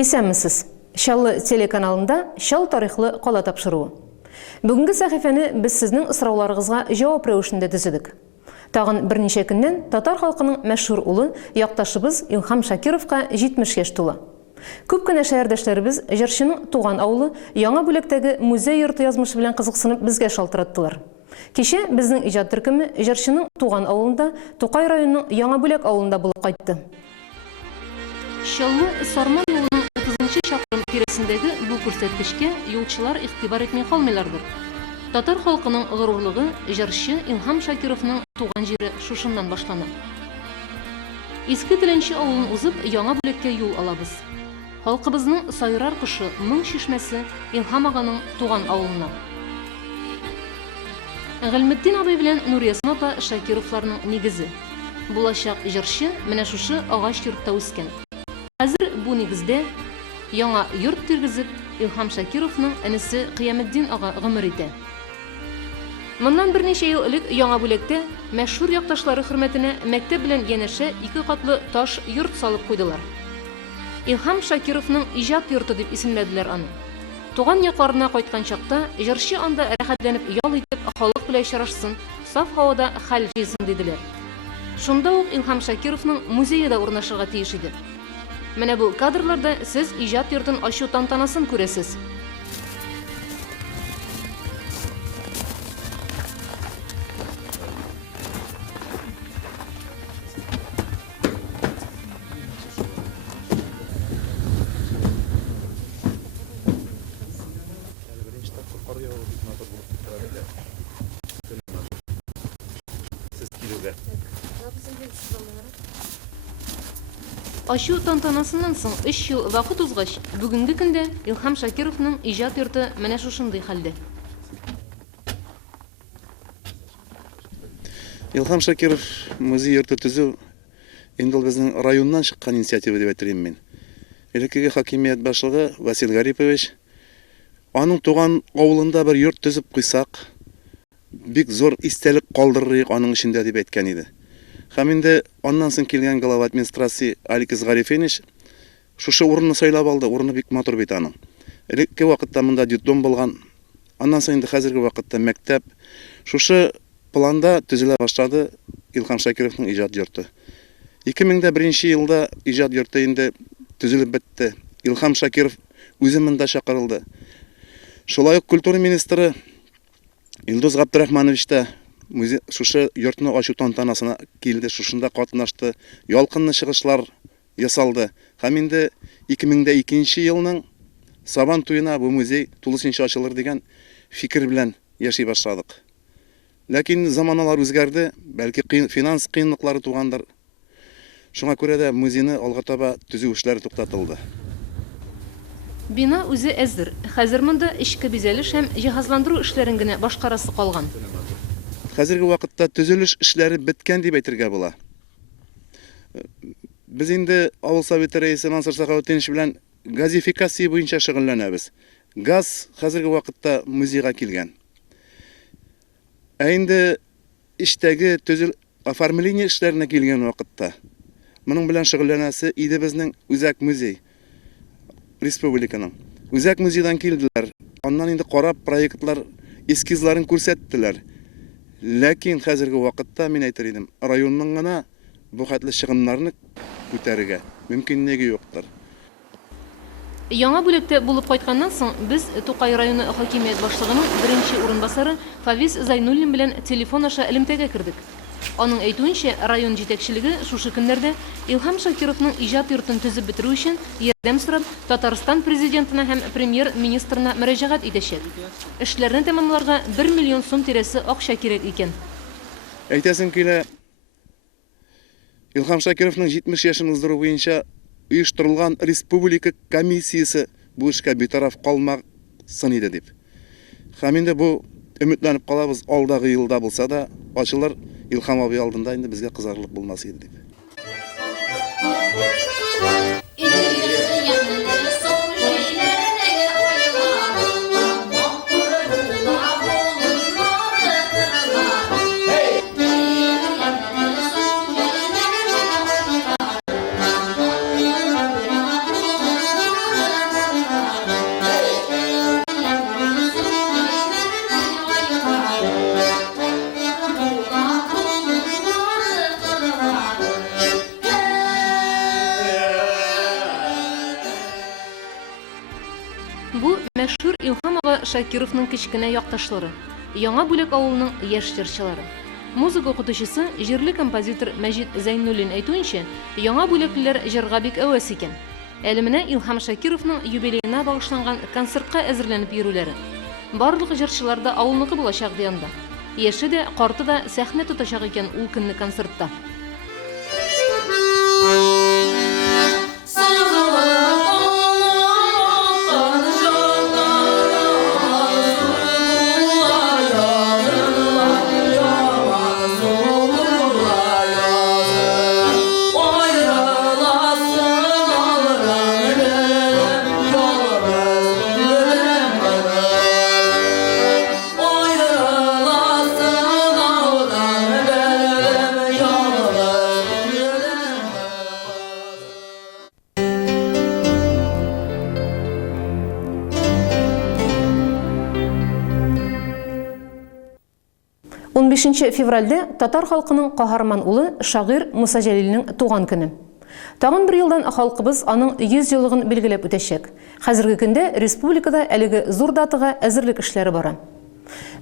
Исәнмесез. Шаллы телеканалында Шал тарихлы кала тапшыруы. Бүгінгі сәхифәне біз сезнең сорауларыгызга җавап рәвешендә төзедек. Тагын берничә көннән татар халкының мәшһүр улы, якташыбыз Илһам Шакировка 70 яшь тула. Күп кенә шәһәрдәшләребез җырчының туган авылы Яңа Бүләктәге музей йорты язмышы белән кызыксынып безгә шалтыраттылар. Кичә безнең иҗат төркеме җырчының туган авылында, Тукай районының Яңа Бүләк авылында булып кайтты. Шаллы Сарман юлының 30-нчы чакрым тирәсендәге бу күрсәткечкә юлчылар игътибар итмәй калмыйлардыр. Татар халкының горурлыгы җырчы Илһам Шакировның туган җире шушыннан башлана. Иске Теләнче авылын узып, Яңа Бүләккә юл алабыз. Халкыбызның сайрар кышы, моң шишмәсе Илһам аганың туган авылына. Гыйльметдин абый белән Нуриясин апа Шакировларның нигезе. Булачак җырчы менә шушы агач йортта үскән. Хәзер бу нигездә яңа йорт тиргизеп, Илһам Шакировның әнисе Кыяметдин ага гомер итә. Моннан берничә ел элек Яңа Бүләктә мәшһүр якташлары хөрмәтенә мәктәп белән янәшә 2 катлы таш йорт салып куйдылар. Илһам Шакировның иҗат йорты дип исемләделәр аны. Туган якларына кайткан чакта җырчы анда рәхәтләнеп ял итеп, халык белән очрашсын, саф һавада хәл җыйсын диделәр. Шунда ук Илһам Шакировның музее да урнашырга тиеш иде. Менә бу кадрларда сез иҗат йортын ачу тантанасын күрәсез. Ачу тантанасыннан соң 3 ел вакыт узгач, бүгенге көндә Илһам Шакировның иҗат йорты менә шушындый хәлдә. Илһам Шакиров музей йорты төзү инде ул безнең районнан чыккан инициатива дип әйтергә мин. Элеккеге хакимият башлыгы Васил Гарипович аның туган авылында бер йорт төзеп куйсак, бик зур истәлек калдырырык аның эчендә дип әйткән иде. Һәм инде аннан соң килгән глава администрация Аликис Гарифович шушы урынны сайлап алды. Урыны бик матур бит аның. Элекке вакытта монда детдом булган. Аннан соң инде хәзерге вакытта мәктәп. Шушы планда төзелә башлады Илһам Шакировның иҗат йорты. 2001 елда иҗат йорты инде төзелеп бетте. Илһам Шакиров үзе монда чакырылды. Шулай ук культура министры Илдус Габдрахманович та шушы йортны ачу тантанасына килде, шушында катнашты, ялкынлы чыгышлар ясалды. Һәм инде 2002 елның Сабан туена бу музей тулысынча ачылыр дигән фикер белән яши башладык. Ләкин заманалар үзгәрде, бәлки финанс кыенлыклары тугандыр. Шуңа күрә дә музейны алга таба төзү эшләре туктатылды. Бина үзе әзер. Хәзер монда ичке бизәлеш һәм җиһазландыру эшләрен генә башкарасы калган. Хәзерге вакытта төзелеш эшләре беткән дип әйтергә була. Без инде авыл советы рәисе Мансур Сахаветдинович белән газификация буенча шөгыльләнәбез. Газ хәзерге вакытта музейга килгән. Ә инде иштәге төзел оформление эшләренә килгән вакытта моның белән шөгыльләнәсе иде безнең Үзәк музей республиканың. Үзәк музейдан килделәр. Аннан инде карап проектлар, эскизларын күрсәттеләр. Ләкин хәзерге вакытта мин әйтер идем, районның гына бу хәтле чыгымнарны күтәрергә мөмкинлеге юктыр. Яңа Бүләктә булып кайтканнан соң без Тукай районы хакимият башлыгының беренче урынбасары Фавиз Зайнуллин белән телефон аша элемтәгә кердек. Аның әйтүенчә, район җитәкчелеге шушы көннәрдә Илһам Шакировның иҗат йортын төзеп бетерү өчен ярдәм сорап Татарстан президентына һәм премьер-министрына мөрәҗәгать итәчәк. Эшләрне тәмамларга 1 миллион сум тирәсе акча кирәк икән. Әйтәсем килә, Илһам Шакировның 70 яшын уздыру буенча оештырылган республика комиссиясе бу эшкә битараф калмасын иде дип. Һәм инде бу өметләнеп калабыз, алдагы елда булса да ачылыр. Илһам абый алдында инде безгә кызарлык булмас иде дип. Шакировның кечкенә якташлары, Яңа Бүләк авылының яшь җырчылары. Музыка укытучысы, җирле композитор Мәҗит Зәйнуллин әйтүенчә, Яңа Бүләклеләр җырга бик әвәс икән. Әле менә Илһам Шакировның юбилеена багышланган концертка әзерләнеп йөрүләре. Барлык җырчылар да авылныкы булачак дигәндә. Яше дә, карты да сәхнә тотачак икән ул көнне концертта. Февральдә татар халкының каһарман улы шагыйрь Муса Җәлилнең туган көне. Тагын бер елдан халкыбыз аның 100 еллыгын билгеләп үтәчәк. Хәзерге көндә республикада әлеге зур датага әзерлек эшләре бара.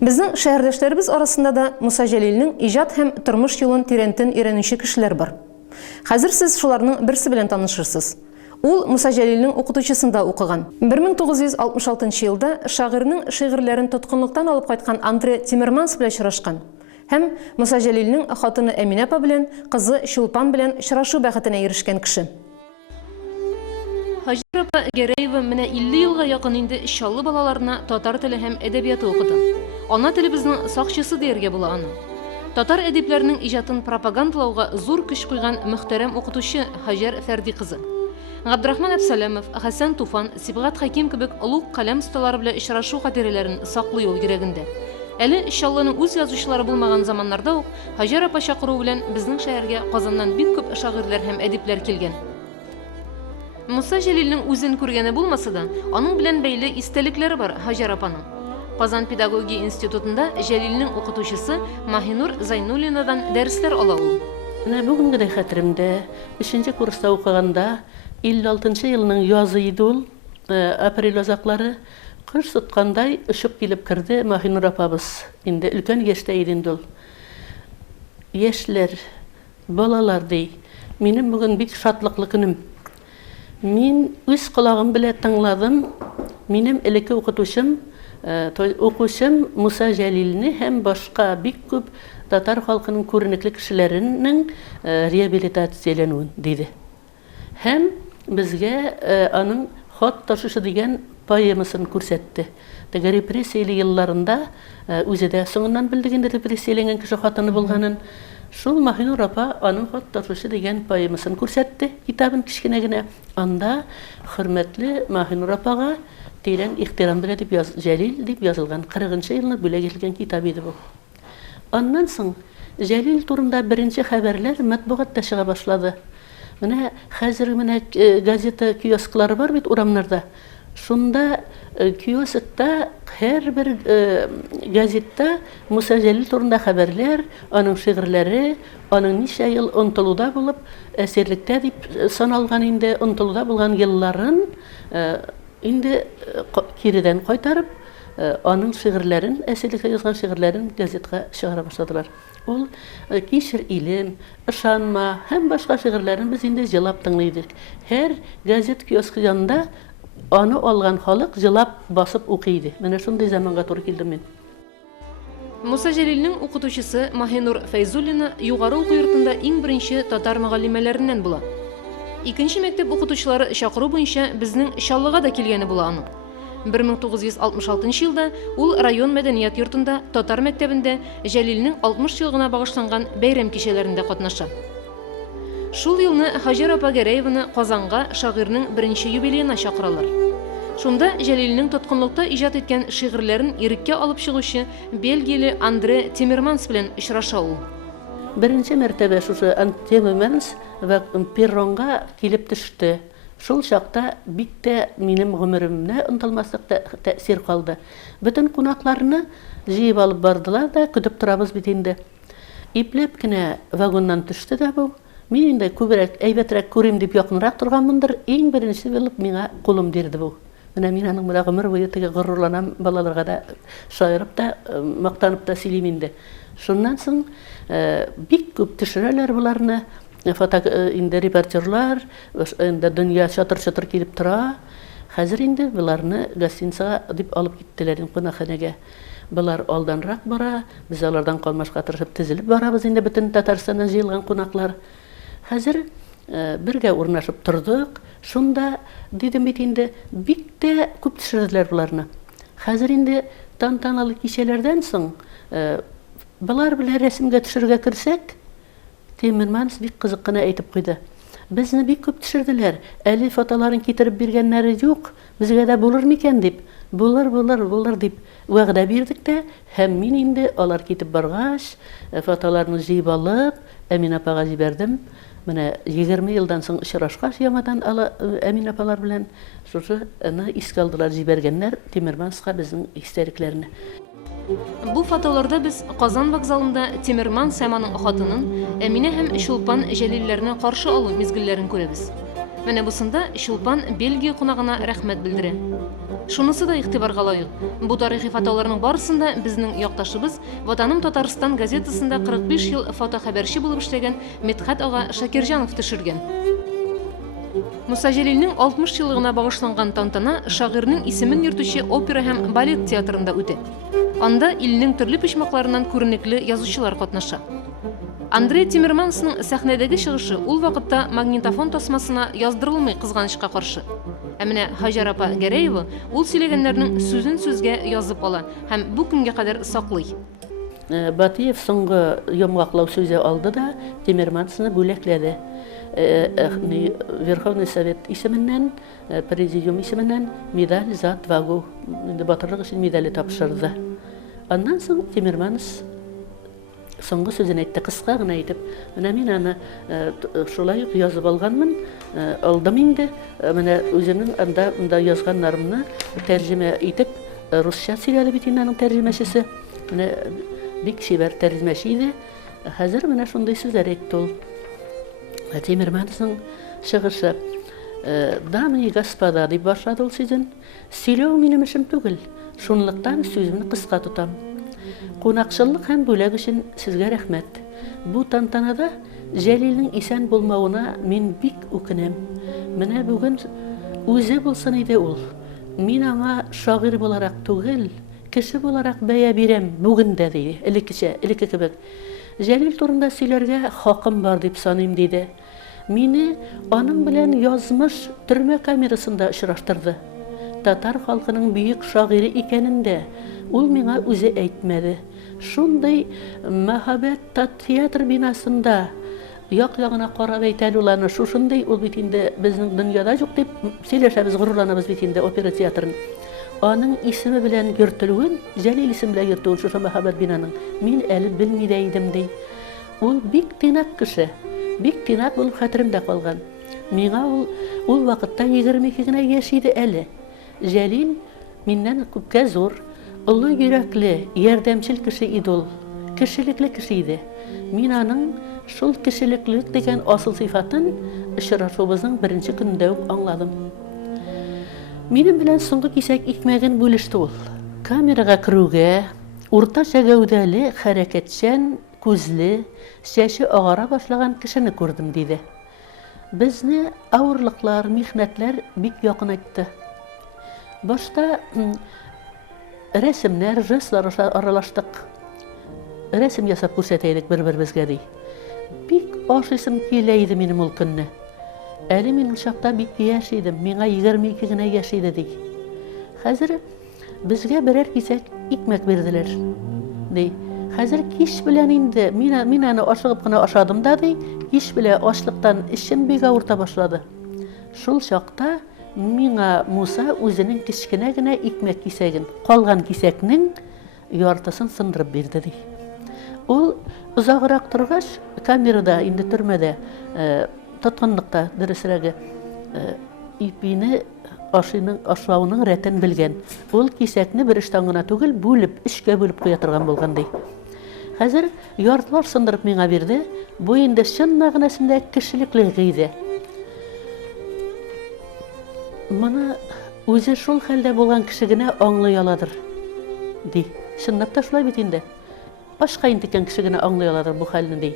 Безнең шәһәрдәшләребез арасында да Муса Җәлилнең иҗат һәм тормыш юлын тирәнтен өйрәнүче кешеләр бар. Хәзер сез шуларның берсе белән танышырсыз. Ул Муса Җәлилнең укытучысында укыган. 1966 елда шагыйрьнең шигырьләрен тоткынлыктан алып кайткан Андре Тимерманс белән очрашкан. Һәм Муса Җәлилнең хатыны Әминә апа белән, кызы Чулпан белән очрашу бәхетенә ирешкән кеше. Хаҗар апа Гәрәева менә 50 елга якын инде чаллы балаларына татар теле һәм әдәбияты укыды. Ана телебезнең сакчысы дияргә була аны. Татар әдипләренең иҗатын пропагандалауга зур көч куйган мөхтәрәм укытучы Хаҗар Фәрди кызы. Габдрахман Әбсәләмов, Хәсән Туфан, Сибгат Хаким кебек олуг каләм осталары белән очрашу хатирәләрен саклый ул йөрәгендә. Әле Чаллының үз язучылары булмаган заманнарда ук Хаҗар апа чакыруы белән безнең шәһәргә Казаннан бик күп шагыйрьләр һәм әдипләр килгән. Муса Җәлилнең үзен күргәне булмаса да, аның белән бәйле истәлекләре бар Хаҗар апаның. Казан педагогия институтында Җәлилнең укытучысы Маһинур Зайнуллинадан дәресләр ала ул. Менә бүгенге дә хәтеремдә, 3нче курста укыганда 56 елның язы иде ул, апрель азаклары. Кыш тоткандай ышып килеп керде Маһинур апабыз. Инде өлкән яшьтә иде инде ул. Яшьләр, балалар ди, минем бүген бик шатлыклы көнем. Мин үз колагым белән тыңладым. Минем элекке укытучым, Муса Җәлилне һәм башка бик күп татар халкының күренекле кешеләренең реабилитацияләнүен диде. Һәм безгә аның хат ташышы дигән поэмасын күрсәтте. Теге репрессияле елларында үзе дә соңыннан белдек инде репрессияләнгән кеше хатыны булганын. Шул Маһинур апа аның хат ташышы дигән поэмасын күрсәтте, китабын кичкенә генә. Анда хөрмәтле Маһинур апага тирән ихтирам белән дип Җәлил дип язылган 40нчы елны бүләк ителгән китап иде бу. Аннан соң Җәлил турында беренче хәбәрләр матбугатта чыга башлады. Менә хәзер менә газета киосклары бар бит урамнарда. Шунда киоскта һәрбер газетта Муса Җәлил турында хәбәрләр, аның шигырьләре, аның ничә ел онтылуда булып, әсирлектә дип саналган инде, онтылуда булган елларын инде киридән кайтарып, аның шигырьләрен, әсирлеккә язган шигырьләрен газетка чыгара башладылар. Ул кишер илем, ышанма һәм башка шигырьләрен без инде җылап тыңлыйдык. Һәр газет киоскы янында аны алган халык җылап басып укый. Менә шундый заманга туры килдем мин. Муса Җәлилнең укытучысы Маһинур Фәйзуллина югары уку йортында иң беренче татар мөгаллимәләреннән була. Икенче мәктәп укытучылары чакыру буенча безнең Чаллыга да килгәне була аның. 1966 елда ул район мәдәният йортында татар мәктәбендә Җәлилнең 60 елгына багышланган бәйрәм кичәләрендә катнаша. Шул елны Хаҗар апа Гәрәеваны Казанга шагыйрьнең беренче юбилеена чакыралар. Шунда Җәлилнең тоткынлыкта иҗат иткән шигырьләрен иреккә алып чыгучы Бельгияле Андре Тимерманс белән очраша ул. Беренче мәртәбә шушы Тимерманс перронга килеп төште. Шул чакта бик тә минем гомеремне онтылмаслык тәэсир калды. Бөтен кунакларны җыеп алып бардылар да көтеп торабыз бит инде. Ипләп кенә вагоннан төште дә бу. Мин инде күбрәк әйбәтрәк күрим дип якынрак торганмындыр. Иң беренче булып миңа кулым бирде бу. Менә мин аның белән гомер буе теге горурланам, балаларга да шаярып та, мактанып та сөйлим инде. Шуннан соң бик күп төшерәләр буларны, инде репортерлар, инде дөнья чатыр-чатыр килеп тора. Хәзер инде буларны гостиницага дип алып киттеләр кунакханәгә. Булар алданрак бара, без алардан калмашка тырышып тезелеп барабыз инде бөтен Татарстаннан җыелган кунаклар. Хәзер бергә урнашып тордык. Шунда дидем бит инде бик тә күп төшерделәр буларны. Хәзер инде тантаналы кичәләрдән соң булар белән рәсемгә төшергә керсәк, Тимерманс бик кызык кына әйтеп куйды. Безне бик күп төшерделәр. Әле фотоларын китереп биргәннәре юк. Безгә дә булыр микән дип. Булыр дип вәгъдә бирдек тә, һәм мин инде алар китеп баргач, фотоларны җыеп алып, Әмин апага җибәрдем. Менә 20 елдан соң очрашкач ямадан Әмин апалар белән шушы искә алдылар җибәргәннәр Тимерманска безнең истәлекләрне. Бу фотоларда без Казан вокзалында Тимерман Сәманың хатынын Әминә һәм Шулпан Җәлилләрне каршы алу мизгелләрен күрәбез. Менә бусында Шулпан Бельгия кунагына рәхмәт белдерә. Шунысы да игътибарга лаек. Бу тарихи фотоларның барысында безнең якташыбыз Ватаным Татарстан газетасында 45 ел фотохәбәрче булып эшләгән Медхәт ага Шакирҗанов төшергән. Муса Җәлилнең 60 еллыгына багышланган тантана шагыйрьнең исемен йөртүче опера һәм балет театрында үтә. Анда илнең төрле почмакларыннан күренекле язучылар катнаша. Андрей Тимермансның сәхнәдәге чыгышы ул вакытта магнитофон тасмасына яздырылмый кызганычка каршы. Ә менә Хаҗар апа Гәрәева ул сөйләгәннәрнең сүзен сүзгә язып ала һәм бу көнгә кадәр саклый. Батиев соңгы йомгаклау сүзе алды да Тимермансны бүләкләде. Верховный Совет исеменнән, Президиум исеменнән медаль за отвагу, батырлык өчен медале тапшырды. Аннан соң Тимерманс соңгы сүзен әйтте, кыска гына әйтеп, менә мин аны шулай ук язып алганмын, алдым инде, менә үземнең анда язганнарымны тәрҗемә итеп, русча сөйләде бит инде аның тәрҗемәчесе. Менә бик шибәр тәрҗемәче иде. Хәзер менә шундый сүзләр әйтте ул. Тимермансның чыгышы, дамы и господа, дип башлады ул сүзен. Сөйләү минем эшем түгел, шунлыктан сүземне кыска тотам. Кунакчылык һәм бүләк өчен сезгә рәхмәт. Бу тантанада Җәлилнең исән булмавына мин бик үкенәм. Менә бүген үзе булсын иде ул. Мин аңа шагыйрь буларак түгел, кеше буларак бәя бирәм бүген дә ди, элекке кебек. Җәлил турында сөйләргә хакым бар дип саныйм диде. Мине аның белән язмыш төрмә камерасында очраштырды. Татар халкының бөек шагыйре икәнен дә ул миңа үзе әйтмәде. Шундай мәхәббәт театр бинасында як-ягына карап әйтә ул аны. Шушындай ул бит инде безнең дөньяда юк дип сөйләшәбез, горурланабыз бит инде опера театрын. Аның исеме белән йөртелүен, Җәлил исеме белән йөртелүен шушы мәхәббәт бинаның мин әле белми дә идем ди. Ул бик тыйнак кеше. Бик тыйнак булып хәтеремдә калган. Миңа ул вакытта 22 генә яшь иде әле. Җәлил миннән күпкә зур, олы йөрәкле, ярдәмчел кеше иде ул. Кешелекле кеше иде. Мин аның шул кешелеклелек дигән асыл сыйфатын очрашуыбызның беренче көндә үк аңладым. Минем белән соңгы кисәк икмәген бүлеште ул. Камерага керүгә, уртача гәүдәле, хәрәкәтчән, күзле, чәче агара башлаган кешене күрдем диде. Безне авырлыклар, михнәтләр бик якын айтты. Башта рәсемнәр, жестлар аралаштык. Рәсем ясап күрсәтәйдек бер-беребезгә ди. Бик ашыйсым килә иде минем ул көнне. Әле мин ул чакта бик яшь идем, миңа 22 генә яшь иде ди. Хәзер безгә берәр кисәк икмәк бирделәр. Ди. Хәзер кич белән инде мин аны ашыгып кына ашадым да ди. Кич белән ачлыктан эчем бик авырта башлады. Шул чакта миңа Муса үзенең кичкенә генә икмәк кисәген, калган кисәкнең яртысын сындырып бирде ди. Ул узаграк торгач, камерада инде төрмәдә тоткынлыкта дөресрәге ипине ашлауның рәтен белгән. Ул кисәкне бер эштән гына түгел, бүлеп, эшкә бүлеп куя торган булган ди. Хәзер яртылар сындырып миңа бирде. Бу инде чын мәгънәсендә кешелекле иде. Моны үзе шул хәлдә булган кеше генә аңлый аладыр, ди. Чынлап та шулай бит инде. Башка интеккән кеше генә аңлый аладыр бу хәлне, ди.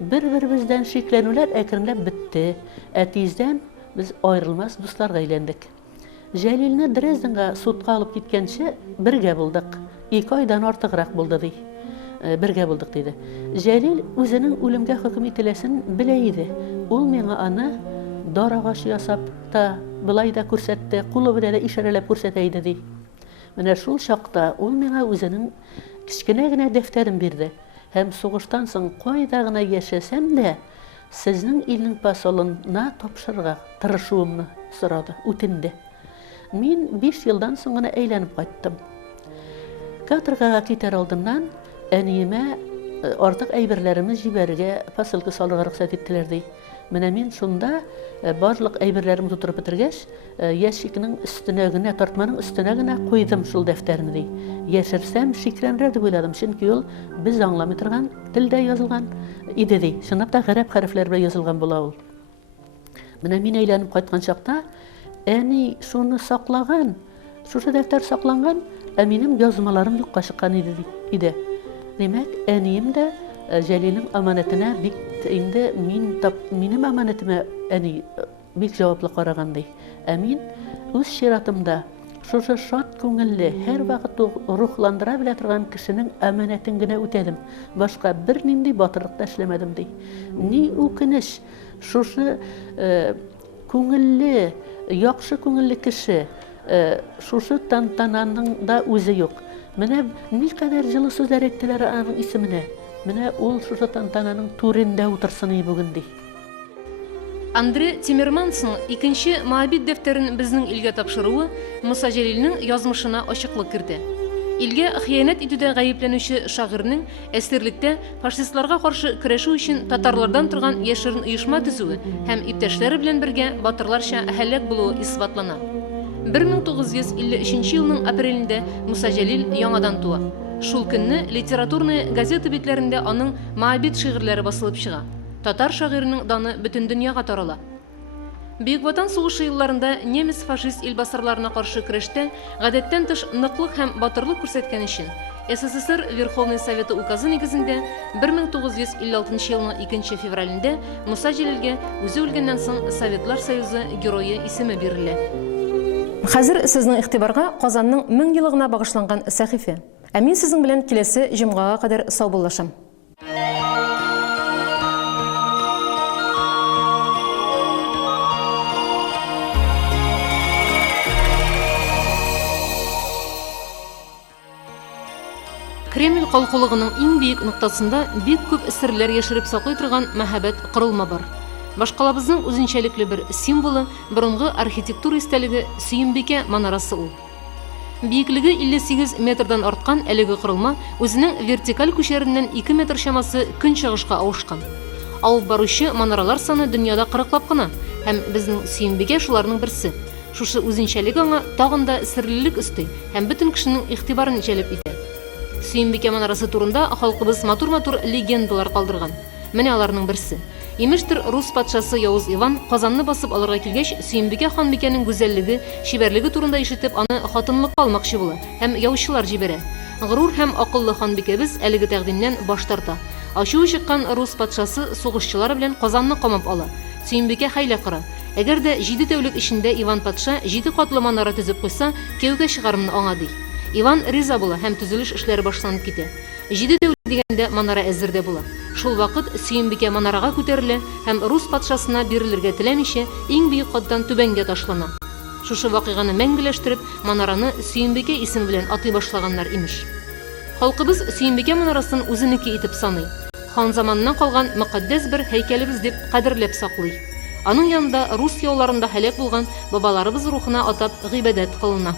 Бер-беребездән шикләнүләр әкренләп бетте. Әтиздән без аерылмас дусларга әйләндек. Җәлилне Дрезденга судка алып киткәнче бергә булдык. 2 айдан артыграк булды, ди. Бергә булдык, диде. Җәлил үзенең үлемгә хөкем ителәсен белә иде. Ул миңа аны дарагаш ясап та, былай да күрсәтте, кулы белән дә ишарәләп күрсәтә иде, ди. Менә шул чакта ул миңа үзенең кечкенә генә дәфтәрен бирде. Һәм сугыштан соң кайда гына яшәсәм дә, сезнең илнең посолына тапшырырга тырышуымны сорады, үтенде. Мин 5 елдан соң гына әйләнеп кайттым. Каторгага китәр алдыннан әниемә артык әйберләремне җибәрергә, посылка салырга рөхсәт иттеләр, ди. Менә мин шунда барлык әйберләремне тутырып бетергәч, ящикның өстенә генә, тартманың өстенә генә куйдым шул дәфтәрне, ди. Яшерсәм шикләнер дип уйладым, чөнки ул без аңламый торган телдә язылган иде, ди. Чынлап та гарәп хәрефләр белән язылган була ул. Менә мин әйләнеп кайткан чакта, әни шуны саклаган, шушы дәфтәр сакланган, ә минем язмаларым юкка чыккан иде. Демәк, әнием дә Җәлилнең аманатына бик инде минем аманатыма әни бик җаваплы караган, ди. Ә мин үз ширатымда шушы шат күңелле, һәр вакыт рухландыра белә торган кешенең аманатын гына үтәдем. Башка бернинди батырлык та эшләмәдем, ди. Ни үкенеч, шушы күңелле, яхшы күңелле кеше, шушы тантананың да үзе юк. Менә никадәр җылы сүзләр әйттеләр аның исеменә. Менә ул шушы тантананың түрендә утырсын бүген, ди. Андре Тимермансның икенче Моабит дәфтәрен безнең илгә тапшыруы Муса Җәлилнең язмышына ачыклык кертә. Илгә хыянәт итүдә гаепләнүче шагыйрьнең әсирлектә фашистларга каршы көрәшү өчен татарлардан торган яшерен оешма төзүе һәм иптәшләре белән бергә батырларча һәлак булуы исбатлана. 1953 елның апрелендә Муса Җәлил яңадан туа. Шул көнне литературный газета битләрендә аның Моабит шигырьләре басылып чыга. Татар шагыйрьнең даны бөтен дөньяга тарала. Бөек Ватан сугышы елларында немец-фашист илбасарларына каршы көрәштә гадәттән тыш ныклык һәм батырлык күрсәткән өчен СССР Верховный Советы указы нигезендә 1956 елның 2 февралендә Муса Җәлилгә үзе үлгәннән соң Советлар Союзы герое исеме бирелә. Хәзер сезнең игътибарга Казанның 1000 елыгына багышланган сәхифә. Ә мин сезнең белән киләсе җомгага кадәр саубуллашам. Кремль калкулыгының иң бийек ноктасында бик күп серләр яшереп саклый торган мәхәббәт корылма бар. Башкалабызның үзенчәлекле бер символы борынгы архитектура истәлеге Сөембикә манарасы ул. Бийеклеге 58 метрдан арткан әлеге корылма үзенең вертикаль күчәреннән 2 метр чамасы көнчыгышка авышкан. Алып баручы манаралар саны дөньяда 40лап кына, һәм безнең Сөембикә шуларның берсе. Шушы үзенчәлек аңа тагын да серлелек өсти һәм бөтен кешенең игътибарын җәлеп итә. Сөембикә манарасы турында халкыбыз матур-матур легендалар калдырган. Менә аларның берсе. Имештер, рус патшасы Явыз Иван Казанны басып алырга килгәч, Сөембикә ханбикәнең гүзәллеге, чибәрлеге турында ишетеп, аны хатынлыкка алмакчы була һәм яучылар җибәрә. Горур һәм акыллы ханбикәбез әлеге тәкъдимнән баш тарта. Ачуы чыккан рус патшасы сугышчылар белән Казанны камап ала. Сөембикә хәйлә кыра. Әгәр дә 7 тәүлек эчендә Иван патша 7 катлы манара төзеп куйса, кияүгә чыгарымны аңа ди. Иван риза була һәм төзелеш эшләре башланып китә. 7 тәүлек дигәндә манара әзердә була. Шул вакыт Сөембикә манарага күтәрелә һәм рус патшасына бирелергә теләмичә иң бөек каттан түбәнгә ташлана. Шушы вакыйганы мәңгеләштереп, манараны Сөембикә исеме белән атый башлаганнар имеш. Халкыбыз Сөембикә манарасын үзенеке итеп саный. Хан заманыннан калган мөкаддәс бер һәйкәлебез дип кадерләп саклый. Аның янында рус яуларында һәлак булган бабаларыбыз рухына атап гыйбадәт кылына.